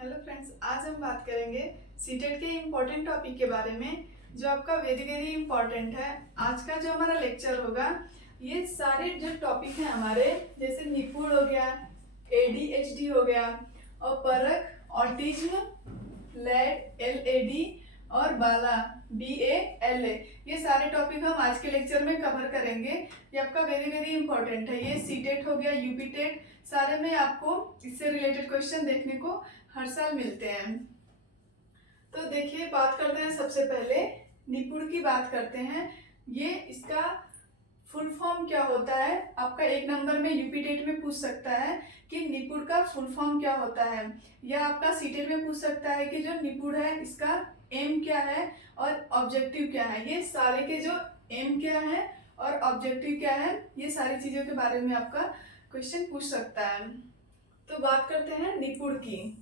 Hello friends, आज हम बात करेंगे सीटेट के इम्पोर्टेंट टॉपिक के बारे में जो आपका वेरी वेरी इम्पोर्टेंट है। आज का जो हमारा लेक्चर होगा, ये सारे जो टॉपिक हैं हमारे, जैसे निपुण हो गया, एडीएचडी हो गया, और परख, ऑटिज्म, लैड एलएडी, और बाला BALA, ये सारे टॉपिक हम आज के लेक्चर में कवर करेंगे। ये आपका वेरी वेरी इंपॉर्टेंट है। ये सीटेट हो गया, यूपी टेट, सारे में आपको इससे रिलेटेड क्वेश्चन देखने को हर साल मिलते हैं। तो देखिए, बात करते हैं सबसे पहले निपुण की बात करते हैं। ये इसका फुल फॉर्म क्या होता है, आपका एक नंबर में यूपी टेट में पूछ सकता है कि निपुण का फुल फॉर्म क्या होता है, या आपका सीटेट में पूछ सकता है कि जो निपुण है इसका एम क्या है और ऑब्जेक्टिव क्या है। ये सारे के जो एम क्या है और ऑब्जेक्टिव क्या है, ये सारी चीज़ों के बारे में आपका क्वेश्चन पूछ सकता है। तो बात करते हैं निपुण की।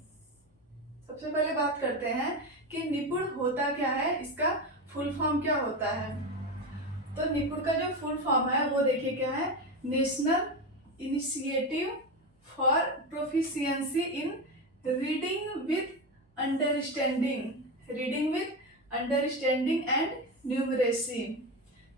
सबसे पहले बात करते हैं कि निपुण होता क्या है, इसका फुल फॉर्म क्या होता है। तो निपुण का जो फुल फॉर्म है वो देखिए क्या है, national initiative for proficiency in reading with understanding and numeracy.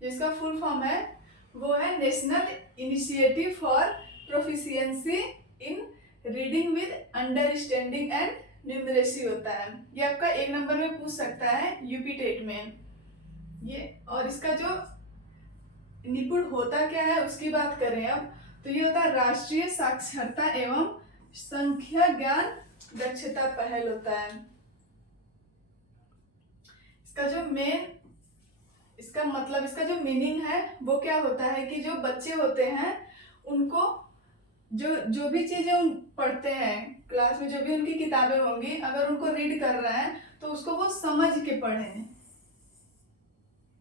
जिसका फुल फॉर्म है वो है national initiative for proficiency in reading with understanding and numeracy होता है। ये आपका एक नंबर में पूछ सकता है यूपी टेट में ये। और इसका जो निपुण होता क्या है उसकी बात करें अब, तो ये होता है राष्ट्रीय साक्षरता एवं संख्या ज्ञान दक्षता पहल होता है। इसका जो मेन, इसका मतलब, इसका जो मीनिंग है वो क्या होता है कि जो बच्चे होते हैं उनको जो भी चीजें पढ़ते हैं क्लास में, जो भी उनकी किताबें होंगी, अगर उनको रीड कर रहे हैं तो उसको वो समझ के पढ़ें।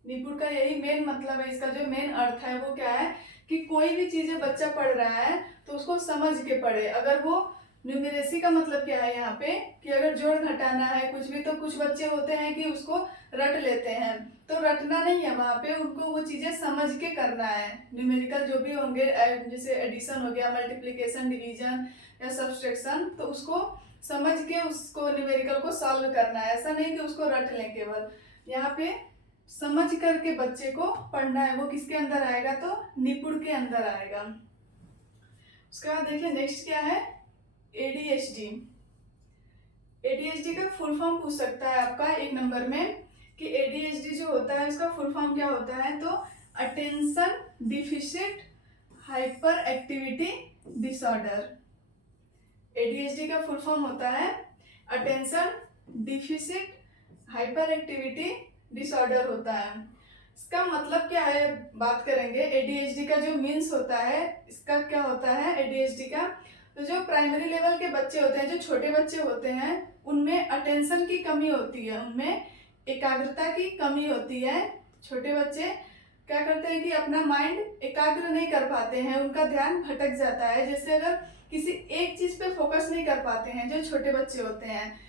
निपुण का यही मेन मतलब है। इसका जो मेन अर्थ है वो क्या है कि कोई भी चीजें बच्चा पढ़ रहा है तो उसको समझ के पढ़े। अगर वो न्यूमेरेसी का मतलब क्या है यहाँ पे कि अगर जोड़ घटाना है कुछ भी, तो कुछ बच्चे होते हैं कि उसको रट लेते हैं, तो रटना नहीं है वहाँ पे, उनको वो चीजें समझ के करना है। न्यूमेरिकल जो भी होंगे, जैसे एडिशन हो गया, मल्टीप्लिकेशन, डिवीजन या सब्सट्रैक्शन, तो उसको समझ के उसको न्यूमेरिकल को सॉल्व करना है। ऐसा नहीं कि उसको रट लें केवल, यहाँ पे समझ करके बच्चे को पढ़ना है। वो किसके अंदर आएगा, तो निपुण के अंदर आएगा। उसके बाद देखिए नेक्स्ट क्या है, एडीएचडी। एडीएचडी का फुल फॉर्म पूछ सकता है आपका एक नंबर में कि एडीएचडी जो होता है इसका फुल फॉर्म क्या होता है। तो attention deficit hyper activity disorder. ADHD का फुल फॉर्म होता है attention deficit hyper activity disorder होता है। इसका मतलब क्या है बात करेंगे। एडीएचडी का जो मीन्स होता है, इसका क्या होता है एडीएचडी का, तो जो प्राइमरी लेवल के बच्चे होते हैं, जो छोटे बच्चे होते हैं, उनमें अटेंशन की कमी होती है, उनमें एकाग्रता की कमी होती है। छोटे बच्चे क्या करते हैं कि अपना माइंड एकाग्र नहीं कर पाते हैं, उनका ध्यान भटक जाता है। जैसे अगर किसी एक चीज पे फोकस नहीं कर पाते हैं जो छोटे बच्चे होते हैं,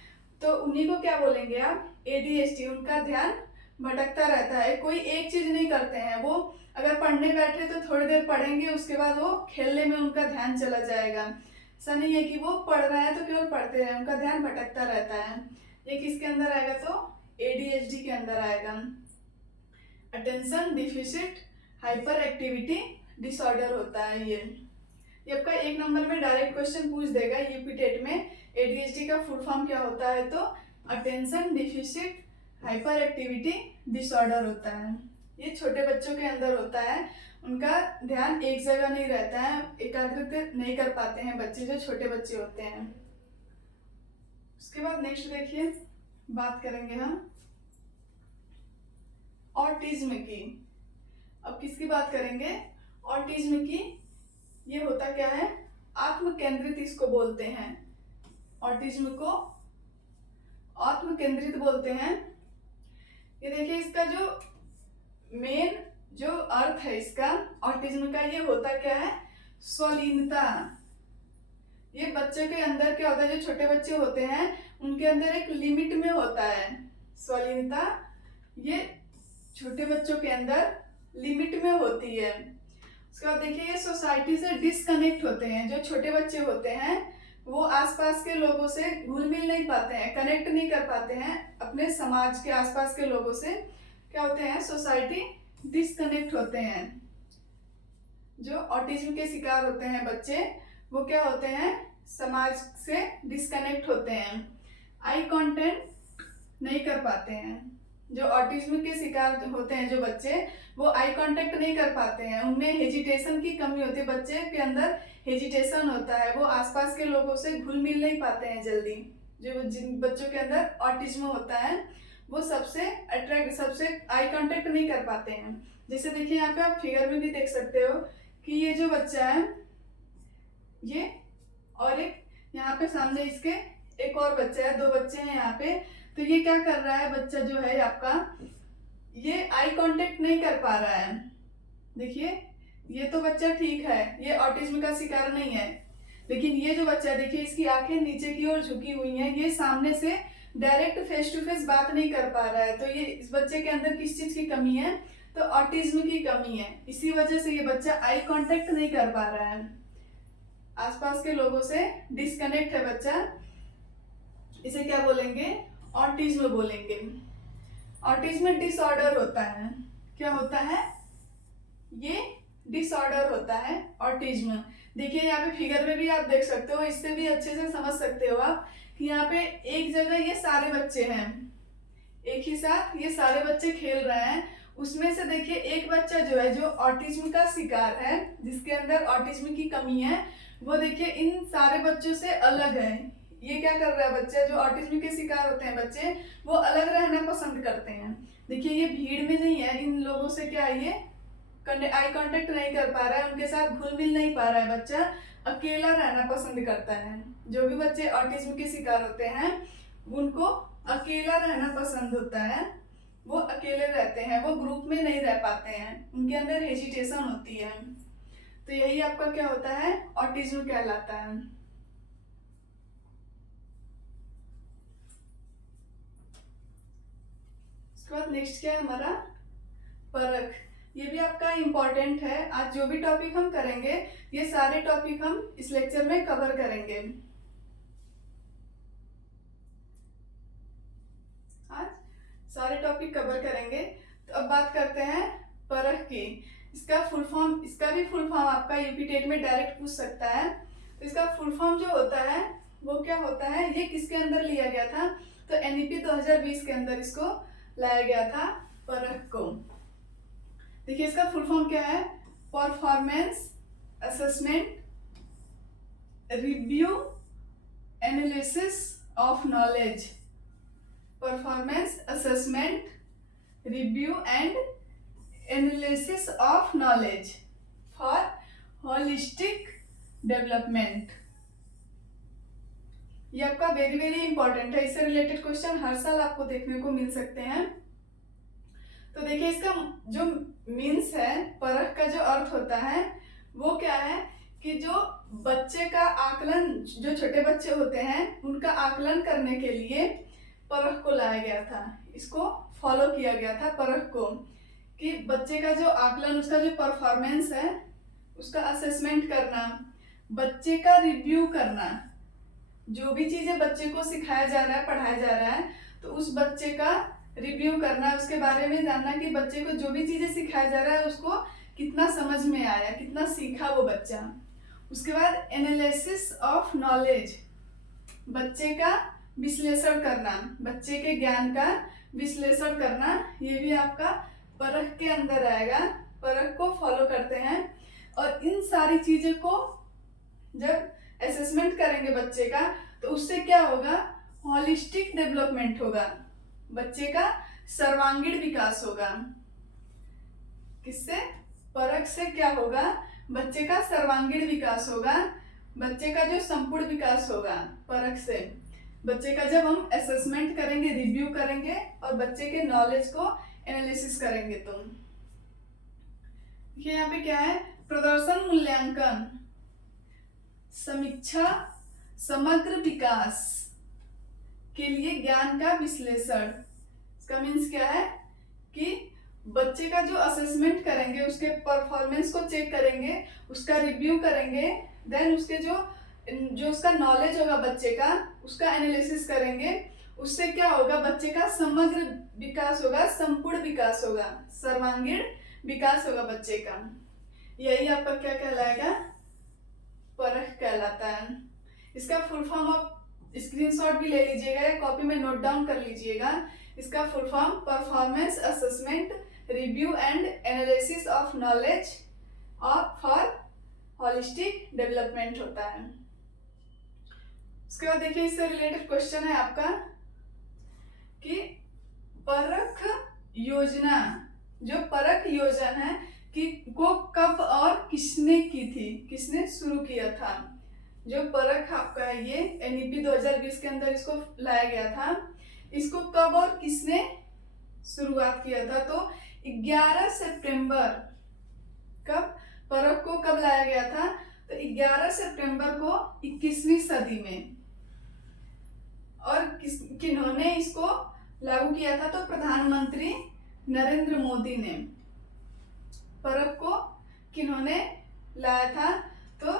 तो उन्हीं को क्या बोलेंगे आप, एडीएचडी। उनका ध्यान भटकता रहता है, कोई एक चीज नहीं करते हैं। वो अगर पढ़ने बैठे तो थोड़ी देर पढ़ेंगे, उसके बाद वो खेलने में उनका ध्यान चला जाएगा। ऐसा नहीं है कि वो पढ़ रहे हैं तो केवल पढ़ते रहे, उनका ध्यान भटकता रहता है। ये किसके अंदर आएगा, तो एडीएचडी के अंदर आएगा। Attention deficit hyper activity disorder होता है ये आपका एक नंबर में डायरेक्ट क्वेश्चन पूछ देगा यूपी टेट में। एडीएचडी का फुल फॉर्म क्या होता है, तो attention deficit hyper activity disorder होता है। ये छोटे बच्चों के अंदर होता है, उनका ध्यान एक जगह नहीं रहता है, एकाग्रता नहीं कर पाते हैं बच्चे, जो छोटे बच्चे होते हैं। उसके बाद नेक्स्ट देखिए, बात करेंगे हम ऑटिज्म की। अब किसकी बात करेंगे, ऑटिज्म की। ये होता क्या है, आत्म केंद्रित इसको बोलते हैं। ऑटिज्म को आत्म केंद्रित बोलते हैं। ये देखिए, इसका जो मेन जो अर्थ है इसका ऑटिज्म का, ये होता क्या है, स्वलीनता। ये बच्चे के अंदर क्या होता है, जो छोटे बच्चे होते हैं उनके अंदर एक लिमिट में होता है स्वलीनता। ये छोटे बच्चों के अंदर लिमिट में होती है। उसके बाद देखिए, ये सोसाइटी से डिस्कनेक्ट होते हैं। जो छोटे बच्चे होते हैं वो आसपास के लोगों से घुल मिल नहीं पाते हैं, कनेक्ट नहीं कर पाते हैं अपने समाज के आसपास के लोगों से। क्या होते हैं, सोसाइटी डिस्कनेक्ट होते हैं। जो ऑटिज्म के शिकार होते हैं बच्चे, वो क्या होते हैं, समाज से डिस्कनेक्ट होते हैं, आई कांटेक्ट नहीं कर पाते हैं। जो ऑटिज्म के शिकार होते हैं जो बच्चे, वो आई कांटेक्ट नहीं कर पाते हैं, उनमें हेजिटेशन की कमी होती है, बच्चे के अंदर हेजिटेशन होता है, वो आसपास के लोगों से घुल मिल नहीं पाते हैं जल्दी। जो जिन बच्चों के अंदर ऑटिज्म होता है वो सबसे आई कांटेक्ट नहीं कर पाते हैं। जैसे देखिए यहाँ पे आप फिगर में भी देख सकते हो कि ये जो बच्चा है ये, और एक यहाँ पे सामने इसके एक और बच्चा है, 2 बच्चे हैं यहाँ पे। तो ये क्या कर रहा है बच्चा जो है आपका, ये आई कांटेक्ट नहीं कर पा रहा है। देखिए ये तो बच्चा ठीक है, ये ऑटिज्म का शिकार नहीं है, लेकिन ये जो बच्चा देखिए इसकी आंखें नीचे की ओर झुकी हुई हैं, ये सामने से डायरेक्ट फेस टू फेस बात नहीं कर पा रहा है। तो ये इस बच्चे के अंदर किस चीज की कमी है, तो ऑटिज्म की कमी है। इसी वजह से ये बच्चा आई कांटेक्ट नहीं कर पा रहा है, आसपास के लोगों से डिस्कनेक्ट है बच्चा। इसे क्या बोलेंगे, ऑटिज्म बोलेंगे। ऑटिज्म डिसऑर्डर होता है। क्या होता है, ये डिसऑर्डर होता है ऑटिज्म। देखिए यहाँ पे फिगर में भी आप देख सकते हो, इससे भी अच्छे से समझ सकते हो आप कि यहाँ पे एक जगह ये सारे बच्चे हैं, एक ही साथ ये सारे बच्चे खेल रहे हैं। उसमें से देखिए एक बच्चा जो है जो ऑटिज्म का शिकार है, जिसके अंदर ऑटिज्म की कमी है, वो देखिए इन सारे बच्चों से अलग है। ये क्या कर रहा है बच्चा, जो ऑटिज्म के शिकार होते हैं बच्चे, वो अलग रहना पसंद करते हैं। देखिए ये भीड़ में नहीं है, इन लोगों से क्या है, ये आई कांटेक्ट नहीं कर पा रहा है, उनके साथ घुल मिल नहीं पा रहा है, बच्चा अकेला रहना पसंद करता है। जो भी बच्चे ऑटिज्म के शिकार होते हैं उनको अकेला रहना पसंद होता है, वो अकेले रहते हैं, वो ग्रुप में नहीं रह पाते हैं, उनके अंदर हेजिटेशन होती है। तो यही आपका क्या होता है, ऑटिज्म कहलाता है। उसके बाद नेक्स्ट क्या है हमारा, परख। ये भी आपका इम्पोर्टेंट है। आज जो भी टॉपिक हम करेंगे ये सारे टॉपिक हम इस लेक्चर में कवर करेंगे। आज सारे टॉपिक कवर करेंगे। तो अब बात करते हैं परख की। इसका फुल फॉर्म, इसका भी फुल फॉर्म आपका यूपी टेट में डायरेक्ट पूछ सकता है। तो इसका फुल फॉर्म जो होता है वो क्या होता है, ये किसके अंदर लिया गया था, तो एनईपी 2020 के अंदर इसको लाया गया था परख को। देखिए इसका फुल फॉर्म क्या है, performance assessment review analysis of knowledge. Performance assessment review and analysis of knowledge for holistic development. ये आपका वेरी वेरी इंपॉर्टेंट है, इससे रिलेटेड क्वेश्चन हर साल आपको देखने को मिल सकते हैं। तो देखिए इसका जो मीन्स है, परख का जो अर्थ होता है वो क्या है कि जो बच्चे का आकलन, जो छोटे बच्चे होते हैं उनका आकलन करने के लिए परख को लाया गया था, इसको फॉलो किया गया था परख को, कि बच्चे का जो आकलन, उसका जो परफॉर्मेंस है उसका असेसमेंट करना, बच्चे का रिव्यू करना, जो भी चीजें बच्चे को सिखाया जा रहा है, पढ़ाया जा रहा है, तो उस बच्चे का रिव्यू करना, उसके बारे में जानना कि बच्चे को जो भी चीजें सिखाया जा रहा है उसको कितना समझ में आया, कितना सीखा वो बच्चा। उसके बाद एनालिसिस ऑफ नॉलेज, बच्चे का विश्लेषण करना, बच्चे के ज्ञान का विश्लेषण करना, ये भी आपका परख के अंदर आएगा। परख को फॉलो करते हैं और इन सारी चीजों को जब असेसमेंट करेंगे बच्चे का, तो उससे क्या होगा, होलिस्टिक डेवलपमेंट होगा, बच्चे का सर्वांगीण विकास होगा। किससे, परख से क्या होगा, बच्चे का सर्वांगीण विकास होगा, बच्चे का जो संपूर्ण विकास होगा परख से। बच्चे का जब हम असेसमेंट करेंगे, रिव्यू करेंगे और बच्चे के नॉलेज को एनालिसिस करेंगे, तो ये यहाँ पे क्या है, प्रदर्शन मूल्यांकन, समीक्षा, समग्र विकास के लिए ज्ञान का विश्लेषण। इसका मीन्स क्या है कि बच्चे का जो असेसमेंट करेंगे, उसके परफॉर्मेंस को चेक करेंगे, उसका रिव्यू करेंगे, देन उसके जो जो उसका नॉलेज होगा बच्चे का, उसका एनालिसिस करेंगे, उससे क्या होगा, बच्चे का समग्र विकास होगा, संपूर्ण विकास होगा, सर्वांगीण विकास होगा बच्चे का। यही आपका क्या कहलाएगा, परख कहलाता है। इसका फुल फॉर्म आप स्क्रीनशॉट भी ले लीजिएगा या कॉपी में नोट डाउन कर लीजिएगा। इसका full form performance assessment, review and analysis of knowledge for holistic development होता है। उसके बाद देखिए, इससे रिलेटेड क्वेश्चन है आपका कि परख योजना, जो परख योजना है कि को कब और किसने की थी, किसने शुरू किया था। जो परख आपका है ये एनईपी 2020 के अंदर इसको लाया गया था। इसको कब और किसने शुरुआत किया था, तो 11 सितंबर, कब परख को कब लाया गया था, तो 11 सितंबर को 21वीं सदी में। और किन्होंने इसको लागू किया था, तो प्रधानमंत्री नरेंद्र मोदी ने। परख को किन्होंने लाया था, तो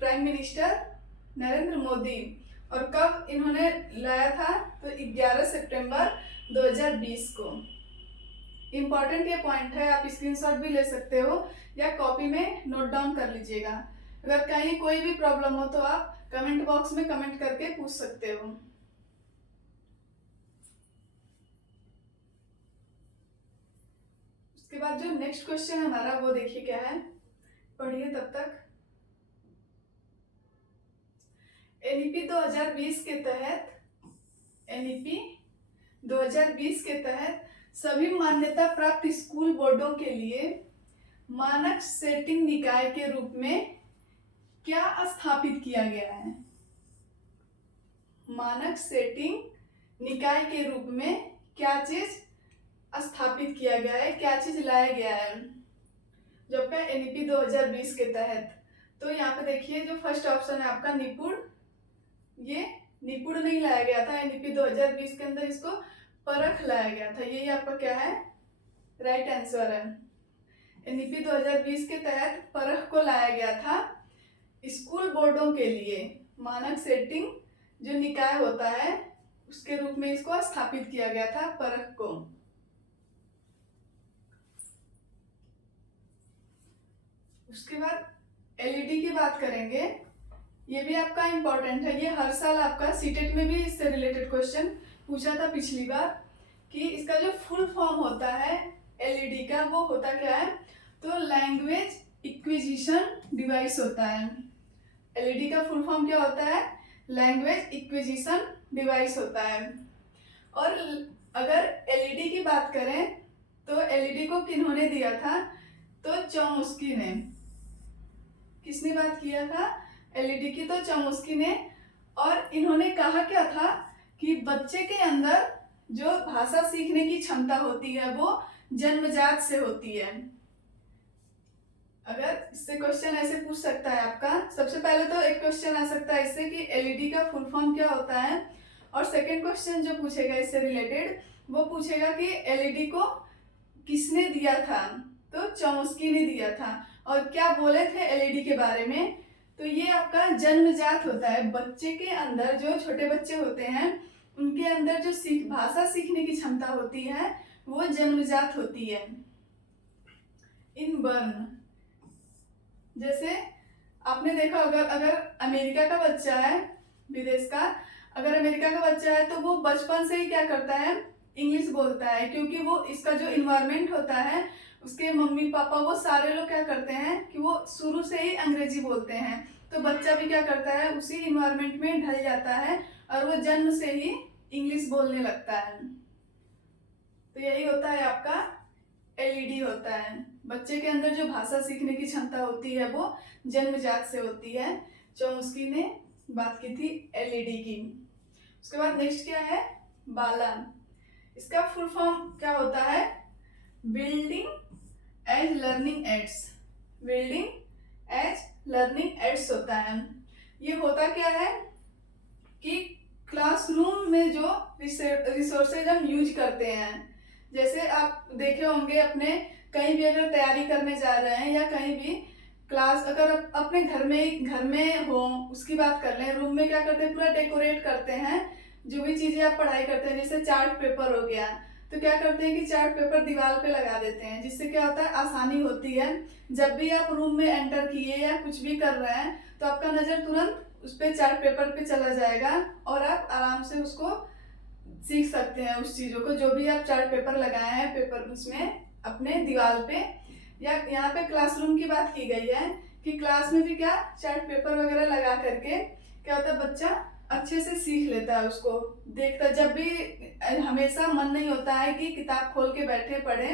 प्राइम मिनिस्टर नरेंद्र मोदी। और कब इन्होंने लाया था, तो 11 सितंबर 2020 को। इम्पॉर्टेंट ये पॉइंट है, आप स्क्रीनशॉट भी ले सकते हो या कॉपी में नोट डाउन कर लीजिएगा। अगर कहीं कोई भी प्रॉब्लम हो तो आप कमेंट बॉक्स में कमेंट करके पूछ सकते हो। उसके बाद जो नेक्स्ट क्वेश्चन है हमारा, वो देखिए क्या है, पढ़िए तब तक। एनईपी 2020 के तहत, एनईपी 2020 के तहत सभी मान्यता प्राप्त स्कूल बोर्डों के लिए मानक सेटिंग निकाय के रूप में क्या स्थापित किया गया है। मानक सेटिंग निकाय के रूप में क्या चीज स्थापित किया गया है, क्या चीज लाया गया है जब का एनईपी 2020 के तहत। तो यहाँ पे देखिए, जो फर्स्ट ऑप्शन है आपका निपुण, ये निपुण नहीं लाया गया था एनईपी 2020 के अंदर, इसको परख लाया गया था। यही आपका क्या है, राइट आंसर है। एनईपी 2020 के तहत परख को लाया गया था स्कूल बोर्डों के लिए, मानक सेटिंग जो निकाय होता है उसके रूप में इसको स्थापित किया गया था, परख को। उसके बाद एलईडी की बात करेंगे, ये भी आपका इम्पोर्टेंट है। ये हर साल आपका सीटेट में भी इससे रिलेटेड क्वेश्चन पूछा था पिछली बार, कि इसका जो फुल फॉर्म होता है एलईडी का, वो होता क्या है, तो लैंग्वेज इक्विजिशन डिवाइस होता है। एलईडी का फुल फॉर्म क्या होता है, लैंग्वेज इक्विजिशन डिवाइस होता है। और अगर एलईडी की बात करें तो एलईडी को किन्होंने दिया था, तो चॉम्स्की ने। किसने बात किया था एलईडी की, तो चॉम्स्की ने। और इन्होंने कहा क्या था कि बच्चे के अंदर जो भाषा सीखने की क्षमता होती है वो जन्मजात से होती है। अगर इससे क्वेश्चन ऐसे पूछ सकता है आपका, सबसे पहले तो एक क्वेश्चन आ सकता है इससे कि एलईडी का फुल फॉर्म क्या होता है, और सेकंड क्वेश्चन जो पूछेगा इससे रिलेटेड, वो पूछेगा कि एलईडी को किसने दिया था, तो चॉम्स्की ने दिया था। और क्या बोले थे एलईडी के बारे में, तो ये आपका जन्मजात होता है। बच्चे के अंदर, जो छोटे बच्चे होते हैं उनके अंदर जो भाषा सीखने की क्षमता होती है वो जन्मजात होती है। इन बर्न, जैसे आपने देखा होगा, अगर अमेरिका का बच्चा है, विदेश का, अगर अमेरिका का बच्चा है तो वो बचपन से ही क्या करता है, इंग्लिश बोलता है, क्योंकि वो इसका जो इन्वायरमेंट होता है, उसके मम्मी पापा वो सारे लोग क्या करते हैं कि वो शुरू से ही अंग्रेजी बोलते हैं। तो बच्चा भी क्या करता है, उसी इन्वायरमेंट में ढल जाता है और वो जन्म से ही इंग्लिश बोलने लगता है। तो यही होता है आपका एलईडी होता है। बच्चे के अंदर जो भाषा सीखने की क्षमता होती है वो जन्मजात से होती है। चॉम्स्की ने बात की थी एलईडी की। उसके बाद नेक्स्ट क्या है, बालन। इसका फुल फॉर्म क्या होता है, building as learning aids. Building as learning aids होता है। ये होता क्या है कि क्लासरूम में जो रिसोर्सेज हम यूज करते हैं, जैसे आप देखे होंगे अपने, कहीं भी अगर तैयारी करने जा रहे हैं या कहीं भी, क्लास अगर अपने घर में हो उसकी बात कर लें, रूम में क्या करते हैं, पूरा डेकोरेट करते हैं। जो भी चीजें आप पढ़ाई करते हैं, जैसे चार्ट पेपर हो गया, तो क्या करते हैं कि चार्ट पेपर दीवार पे लगा देते हैं, जिससे क्या होता है, आसानी होती है। जब भी आप रूम में एंटर किए या कुछ भी कर रहे हैं तो आपका नजर तुरंत उस पे चार्ट पेपर पे चला जाएगा और आप आराम से उसको सीख सकते हैं, उस चीजों को जो भी आप चार्ट पेपर लगाए हैं पेपर उसमें अपने दीवार पे। या यहाँ पे क्लासरूम की बात की गई है कि क्लास में भी क्या चार्ट पेपर वगैरह लगा करके क्या होता है, बच्चा अच्छे से सीख लेता है, उसको देखता। जब भी हमेशा मन नहीं होता है कि किताब खोल के बैठे पढ़े,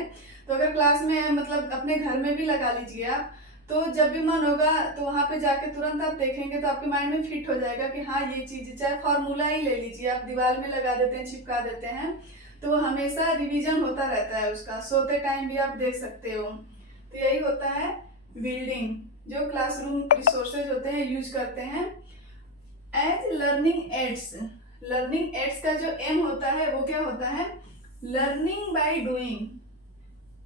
तो अगर क्लास में मतलब अपने घर में भी लगा लीजिए आप, तो जब भी मन होगा तो वहाँ पे जाके तुरंत आप देखेंगे तो आपके माइंड में फिट हो जाएगा कि हाँ ये चीज, चाहे फॉर्मूला ही ले लीजिए, आप दीवार में लगा देते हैं, चिपका देते हैं, तो वो हमेशा रिवीजन होता रहता है उसका, सोते टाइम भी आप देख सकते हो। तो यही होता है बिल्डिंग, जो क्लासरूम रिसोर्सेज होते हैं यूज करते हैं as learning aids. Learning aids का जो एम होता है वो क्या होता है, लर्निंग बाय डूइंग।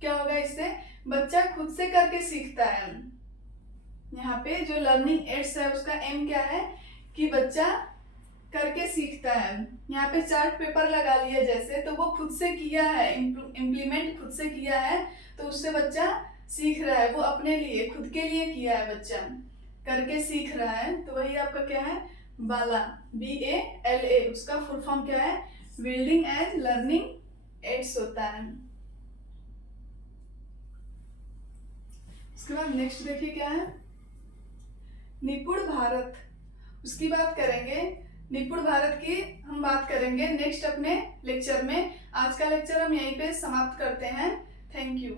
क्या होगा इससे, बच्चा खुद से करके सीखता है। यहाँ पे जो लर्निंग एड्स है उसका एम क्या है कि बच्चा करके सीखता है। यहाँ पे चार्ट पेपर लगा लिया जैसे, तो वो खुद से किया है, इम्प्लीमेंट खुद से किया है, तो उससे बच्चा सीख रहा है, वो अपने लिए खुद के लिए किया है, बच्चा करके सीख रहा है। तो वही आपका क्या है, बाला, BALA, उसका फुल फॉर्म क्या है, बिल्डिंग एज लर्निंग एड्स होता है। उसके बाद नेक्स्ट देखिए क्या है, निपुण भारत, उसकी बात करेंगे। निपुण भारत की हम बात करेंगे नेक्स्ट अपने लेक्चर में। आज का लेक्चर हम यहीं पे समाप्त करते हैं। Thank you.